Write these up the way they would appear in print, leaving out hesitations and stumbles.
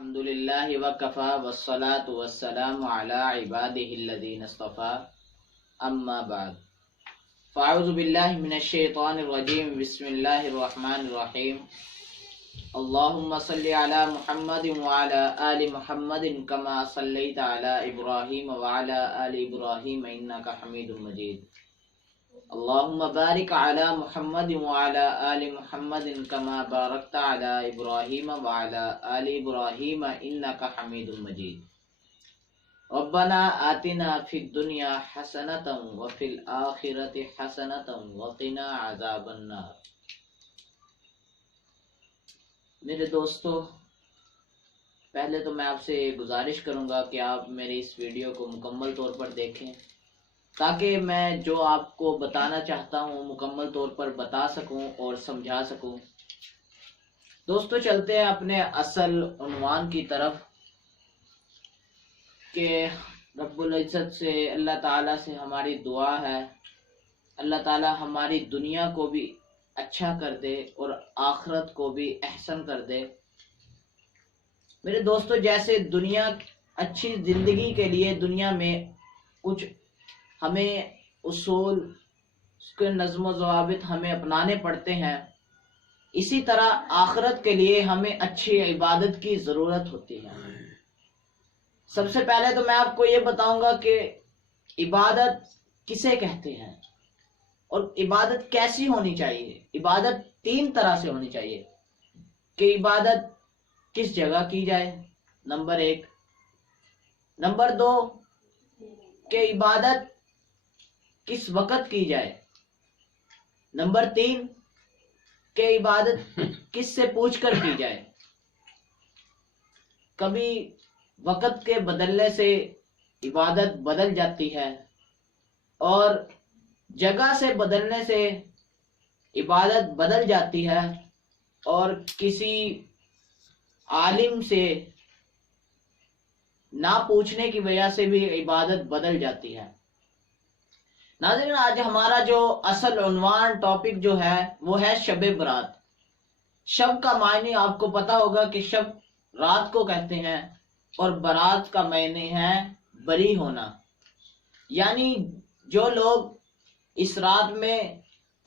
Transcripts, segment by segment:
الحمدللہ وکفا والصلاة والسلام علی عبادہ الذین اصطفى اما بعد فاعوذ باللہ من الشیطان الرجیم بسم اللہ الرحمن الرحیم اللہم صلی علی محمد وعلی آل محمد کما صلیت علی ابراہیم وعلی آل ابراہیم انکا حمید مجید اللہم بارک علی محمد وعلی آل محمد کما بارکت علی ابراہیم وعلی آل ابراہیم انکا حمید مجید ربنا آتنا فی الدنیا حسنۃ وفی الآخرۃ حسنۃ وقنا عذاب النار۔ میرے دوستو، پہلے تو میں آپ سے گزارش کروں گا کہ آپ میری اس ویڈیو کو مکمل طور پر دیکھیں تاکہ میں جو آپ کو بتانا چاہتا ہوں مکمل طور پر بتا سکوں اور سمجھا سکوں۔ دوستو، چلتے ہیں اپنے اصل عنوان کی طرف کہ رب العزت سے، اللہ تعالیٰ سے ہماری دعا ہے اللہ تعالیٰ ہماری دنیا کو بھی اچھا کر دے اور آخرت کو بھی احسن کر دے۔ میرے دوستو، جیسے دنیا اچھی زندگی کے لیے دنیا میں کچھ ہمیں اصول، اس کے نظم و ضوابط ہمیں اپنانے پڑتے ہیں، اسی طرح آخرت کے لیے ہمیں اچھی عبادت کی ضرورت ہوتی ہے۔ سب سے پہلے تو میں آپ کو یہ بتاؤں گا کہ عبادت کسے کہتے ہیں اور عبادت کیسی ہونی چاہیے۔ عبادت تین طرح سے ہونی چاہیے کہ عبادت کس جگہ کی جائے، نمبر ایک۔ نمبر دو، کہ عبادت کس وقت کی جائے۔ نمبر تین، کہ عبادت کس سے پوچھ کر کی جائے۔ کبھی وقت کے بدلنے سے عبادت بدل جاتی ہے اور جگہ سے بدلنے سے عبادت بدل جاتی ہے اور کسی عالم سے نہ پوچھنے کی وجہ سے بھی عبادت بدل جاتی ہے۔ ناظرین، آج ہمارا جو اصل عنوان ٹاپک جو ہے وہ ہے شب برات۔ شب کا معنی آپ کو پتا ہوگا کہ شب رات کو کہتے ہیں اور برات کا معنی ہے بری ہونا، یعنی جو لوگ اس رات میں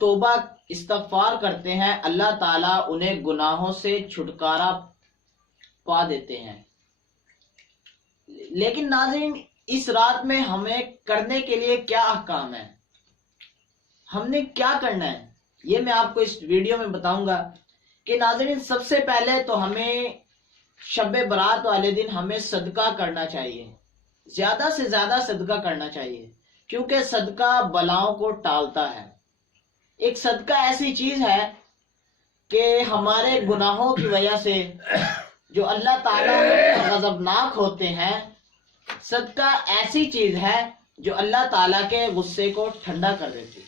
توبہ استغفار کرتے ہیں اللہ تعالیٰ انہیں گناہوں سے چھٹکارا پا دیتے ہیں۔ لیکن ناظرین، اس رات میں ہمیں کرنے کے لیے کیا احکام ہے، ہم نے کیا کرنا ہے، یہ میں آپ کو اس ویڈیو میں بتاؤں گا۔ کہ ناظرین، سب سے پہلے تو ہمیں شب برات والے دن ہمیں صدقہ کرنا چاہیے، زیادہ سے زیادہ صدقہ کرنا چاہیے، کیونکہ صدقہ بلاؤں کو ٹالتا ہے۔ ایک صدقہ ایسی چیز ہے کہ ہمارے گناہوں کی وجہ سے جو اللہ تعالیٰ غضبناک ہوتے ہیں، صدقہ ایسی چیز ہے جو اللہ تعالیٰ کے غصے کو ٹھنڈا کر دیتی ہے۔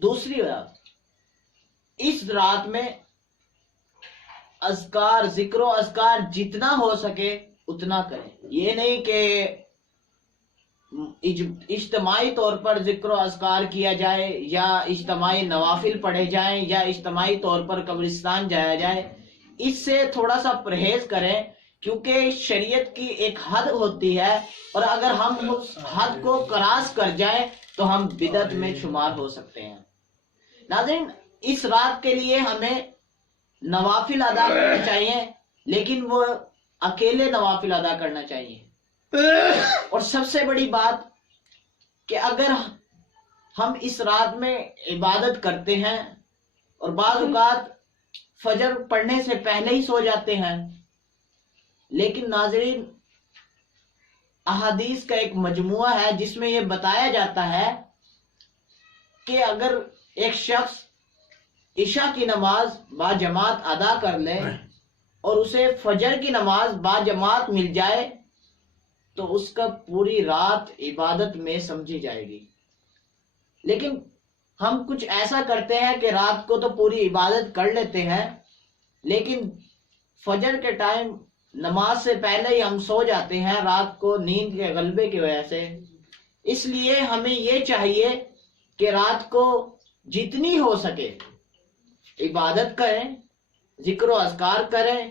دوسری بات، اس رات میں اذکار، ذکر و اذکار جتنا ہو سکے اتنا کریں۔ یہ نہیں کہ اجتماعی طور پر ذکر و اذکار کیا جائے یا اجتماعی نوافل پڑھے جائیں یا اجتماعی طور پر قبرستان جایا جائے، اس سے تھوڑا سا پرہیز کریں، کیونکہ شریعت کی ایک حد ہوتی ہے اور اگر ہم اس حد کو کراس کر جائیں تو ہم بدعت میں شمار ہو سکتے ہیں۔ ناظرین، اس رات کے لیے ہمیں نوافل ادا کرنا چاہیے، لیکن وہ اکیلے نوافل ادا کرنا چاہیے۔ اور سب سے بڑی بات کہ اگر ہم اس رات میں عبادت کرتے ہیں اور بعض اوقات فجر پڑھنے سے پہلے ہی سو جاتے ہیں، لیکن ناظرین، احادیث کا ایک مجموعہ ہے جس میں یہ بتایا جاتا ہے کہ اگر ایک شخص عشاء کی نماز با جماعت ادا کر لے اور اسے فجر کی نماز با جماعت مل جائے تو اس کا پوری رات عبادت میں سمجھی جائے گی۔ لیکن ہم کچھ ایسا کرتے ہیں کہ رات کو تو پوری عبادت کر لیتے ہیں، لیکن فجر کے ٹائم نماز سے پہلے ہی ہم سو جاتے ہیں رات کو نیند کے غلبے کی وجہ سے۔ اس لیے ہمیں یہ چاہیے کہ رات کو جتنی ہو سکے عبادت کریں، ذکر و اذکار کریں،